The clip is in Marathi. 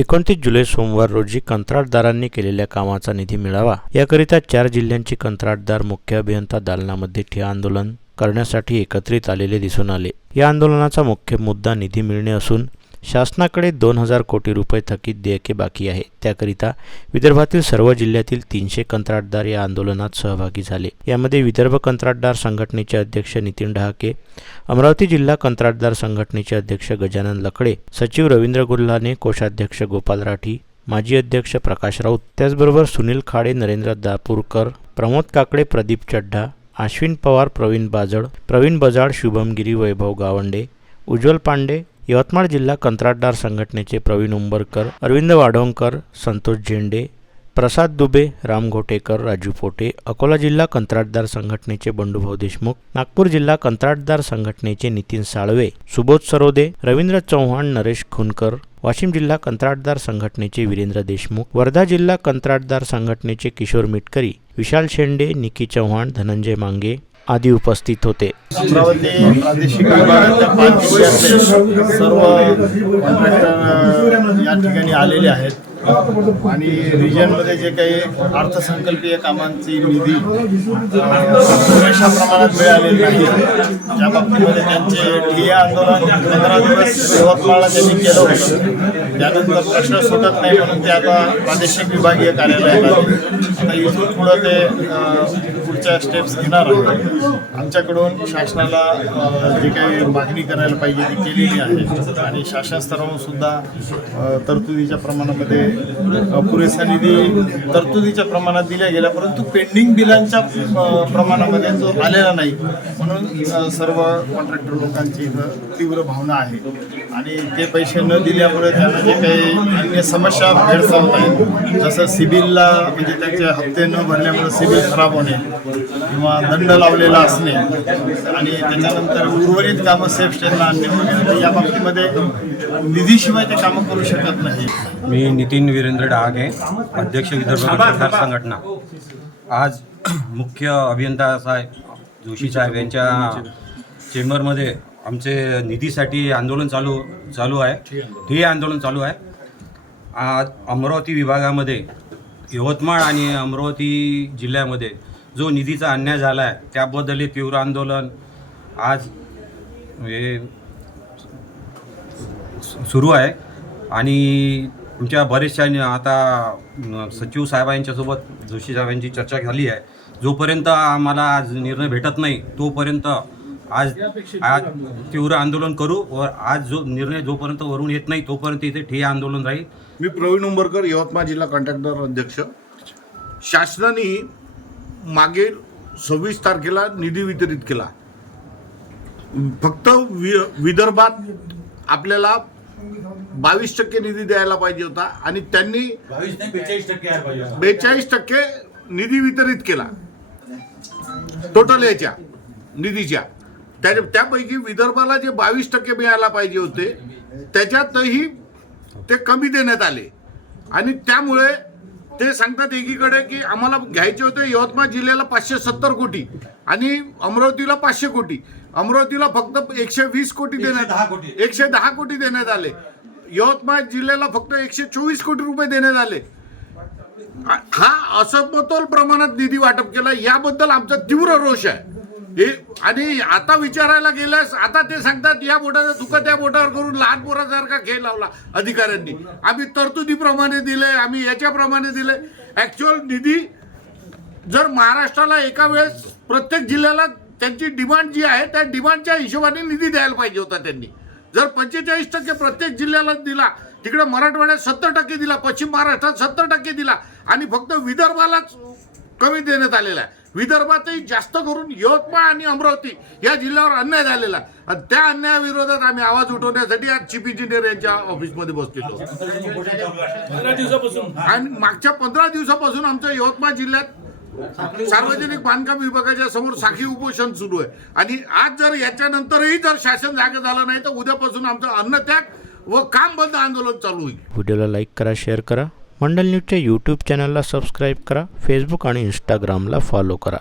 एकोणतीस जुलै सोमवार रोजी कंत्राटदारांनी केलेल्या कामाचा निधी मिळावा. याकरिता चार जिल्ह्यांची कंत्राटदार मुख्य अभियंता दालनामध्ये ठे आंदोलन करण्यासाठी एकत्रित आलेले दिसून आले. या आंदोलनाचा मुख्य मुद्दा निधी मिळणे असून शासनाकडे दोन हजार कोटी रुपये थकीत देयके बाकी आहे. त्याकरिता विदर्भातील सर्व जिल्ह्यातील तीनशे कंत्राटदार या आंदोलनात सहभागी झाले. यामध्ये विदर्भ कंत्राटदार संघटनेचे अध्यक्ष नितीन डहाके अमरावती जिल्हा कंत्राटदार संघटनेचे अध्यक्ष गजानन लकडे सचिव रवींद्र गुल्हाने कोषाध्यक्ष गोपाल राठी माजी अध्यक्ष प्रकाश राऊत त्याचबरोबर सुनील खाडे नरेंद्र दापूरकर प्रमोद काकडे प्रदीप चड्ढा अश्विन पवार प्रवीण बाजळ प्रवीण बजाड शुभम गिरी वैभव गावंडे उज्ज्वल पांडे यवतमाळ जिल्हा कंत्राटदार संघटनेचे प्रवीण उंबरकर अरविंद वाढोंकर संतोष झेंडे प्रसाद दुबे राम घोटेकर राजू पोटे अकोला जिल्हा कंत्राटदार संघटनेचे बंडूभाऊ देशमुख नागपूर जिल्हा कंत्राटदार संघटनेचे नितीन साळवे सुबोध सरोदे रवींद्र चव्हाण नरेश खुनकर वाशिम जिल्हा कंत्राटदार संघटनेचे वीरेंद्र देशमुख वर्धा जिल्हा कंत्राटदार संघटनेचे किशोर मिटकरी विशाल शेंडे निकी चव्हाण धनंजय मांगे आदी उपस्थित होते. अमरावती प्रादेशिक विभागातल्या पाच सर्व या ठिकाणी आलेले आहेत. आणि रिजनमध्ये जे काही अर्थसंकल्पीय कामांची निधी पुरेशा प्रमाणात मिळालेली नाही. त्या बाबतीमध्ये त्यांचे ठिय्या आंदोलन पंधरा दिवस यवतमाळला त्यांनी केलं होतं. त्यानंतर प्रश्न सुटत नाही म्हणून ते आता प्रादेशिक विभागीय कार्यालयात आले. आता इथून पुढं ते पुढच्या स्टेप्स घेणार आहेत. आमच्याकडून शासनाला जी काही मागणी करायला पाहिजे ती केलेली आहे. आणि शासन स्तरावरून सुद्धा तरतुदीच्या प्रमाणामध्ये पुरेसा निधी तरतुदीच्या प्रमाणात दिल्या गेल्या परंतु पेंडिंग बिलांच्या प्रमाणामध्ये जो आलेला नाही. म्हणून सर्व कॉन्ट्रॅक्टर लोकांची तीव्र भावना आहे. आणि ते पैसे न दिल्यामुळे त्यांना जे काही अन्य समस्या भेडसावत आहेत जसं सिबिलला म्हणजे त्याचे हप्ते न भरल्यामुळे सिबिल खराब होणे किंवा दंड लावलेला असणे आणि त्याच्यानंतर उर्वरित कामं सेफ स्टेनला आणणे वगैरे या बाबतीमध्ये निधीशिवाय ते कामं करू शकत नाही. मी नितीन वीरेंद्र डहाके अध्यक्ष विदर्भ कंत्राटदार संघटना आज मुख्य अभियंता साहेब जोशी साहेब यांच्या चेंबरमध्ये आमचे निधीसाठी आंदोलन चालू चालू आहे. हे आंदोलन चालू आहे. आज अमरावती विभागामध्ये यवतमाळ आणि अमरावती जिल्ह्यामध्ये जो निधीचा अन्याय झाला आहे त्याबद्दल हे तीव्र आंदोलन आज हे सुरू आहे. आणि तुमच्या बरेचशा आता सचिव साहेबांच्यासोबत जोशी साहेबांची चर्चा झाली आहे. जोपर्यंत आम्हाला आज निर्णय भेटत नाही तोपर्यंत आज आज तीव्र आंदोलन करू व आज जो निर्णय जोपर्यंत वरून येत नाही तोपर्यंत इथे ठे आंदोलन राहील. मी प्रवीण उंबरकर यवतमाळ जिल्हा कॉन्ट्रॅक्टर अध्यक्ष. शासनाने मागील सव्वीस तारखेला निधी वितरित केला. फक्त वि विदर्भात आपल्याला बावीस टक्के निधी द्यायला पाहिजे होता आणि त्यांनी बेचाळीस टक्के निधी वितरित केला. टोटल याच्या निधीच्या. त्या त्यापैकी विदर्भाला जे बावीस टक्के मिळायला पाहिजे होते त्याच्यातही ते कमी देण्यात आले. आणि त्यामुळे ते सांगतात एकीकडे की आम्हाला घ्यायचे होते यवतमाळ जिल्ह्याला पाचशे सत्तर कोटी आणि अमरावतीला पाचशे कोटी. अमरावतीला फक्त एकशे वीस कोटी देण्यात एकशे दहा कोटी देण्यात आले. यवतमाळ जिल्ह्याला फक्त एकशे चोवीस कोटी रुपये देण्यात आले. हा असमतोल प्रमाणात निधी वाटप केला. याबद्दल आमचा तीव्र रोष आहे. हे आणि आता विचारायला गेल्यास आता ते सांगतात या बोटाचा दुखा त्या बोटावर करून लहान पोरासारखा खेळ लावला अधिकाऱ्यांनी. आम्ही तरतुदीप्रमाणे दिले आम्ही याच्याप्रमाणे दिले ऍक्च्युअल निधी जर महाराष्ट्राला एका वेळेस प्रत्येक जिल्ह्याला त्यांची डिमांड जी आहे त्या डिमांडच्या हिशोबाने निधी द्यायला पाहिजे होता त्यांनी. जर पंचेचाळीस टक्के प्रत्येक जिल्ह्याला दिला तिकडे मराठवाड्यात सत्तर टक्के दिला पश्चिम महाराष्ट्रात सत्तर टक्के दिला आणि फक्त विदर्भालाच कमी देण्यात आलेला आहे. विदर्भातही जास्त करून यवतमाळ आणि अमरावती या जिल्ह्यावर अन्याय झालेला आहे. आणि त्या अन्यायाविरोधात आम्ही आवाज उठवण्यासाठी आज चीफ इंजिनियर यांच्या ऑफिसमध्ये बसलेलो आणि मागच्या पंधरा दिवसापासून आमच्या यवतमाळ जिल्ह्यात सार्वजनिक बांधकाम विभागाच्या समोर साखी उपोषण सुरू आहे. आणि आज जर याच्यानंतरही जर शासन जागे झालं नाही तर उद्यापासून आमचं अन्नत्याग व काम बंद आंदोलन चालू होईल. व्हिडिओला लाईक करा शेअर करा. मंडल न्यूजच्या यूट्यूब चॅनलला सबस्क्राईब करा फेसबुक आणि इंस्टाग्रामला फॉलो करा.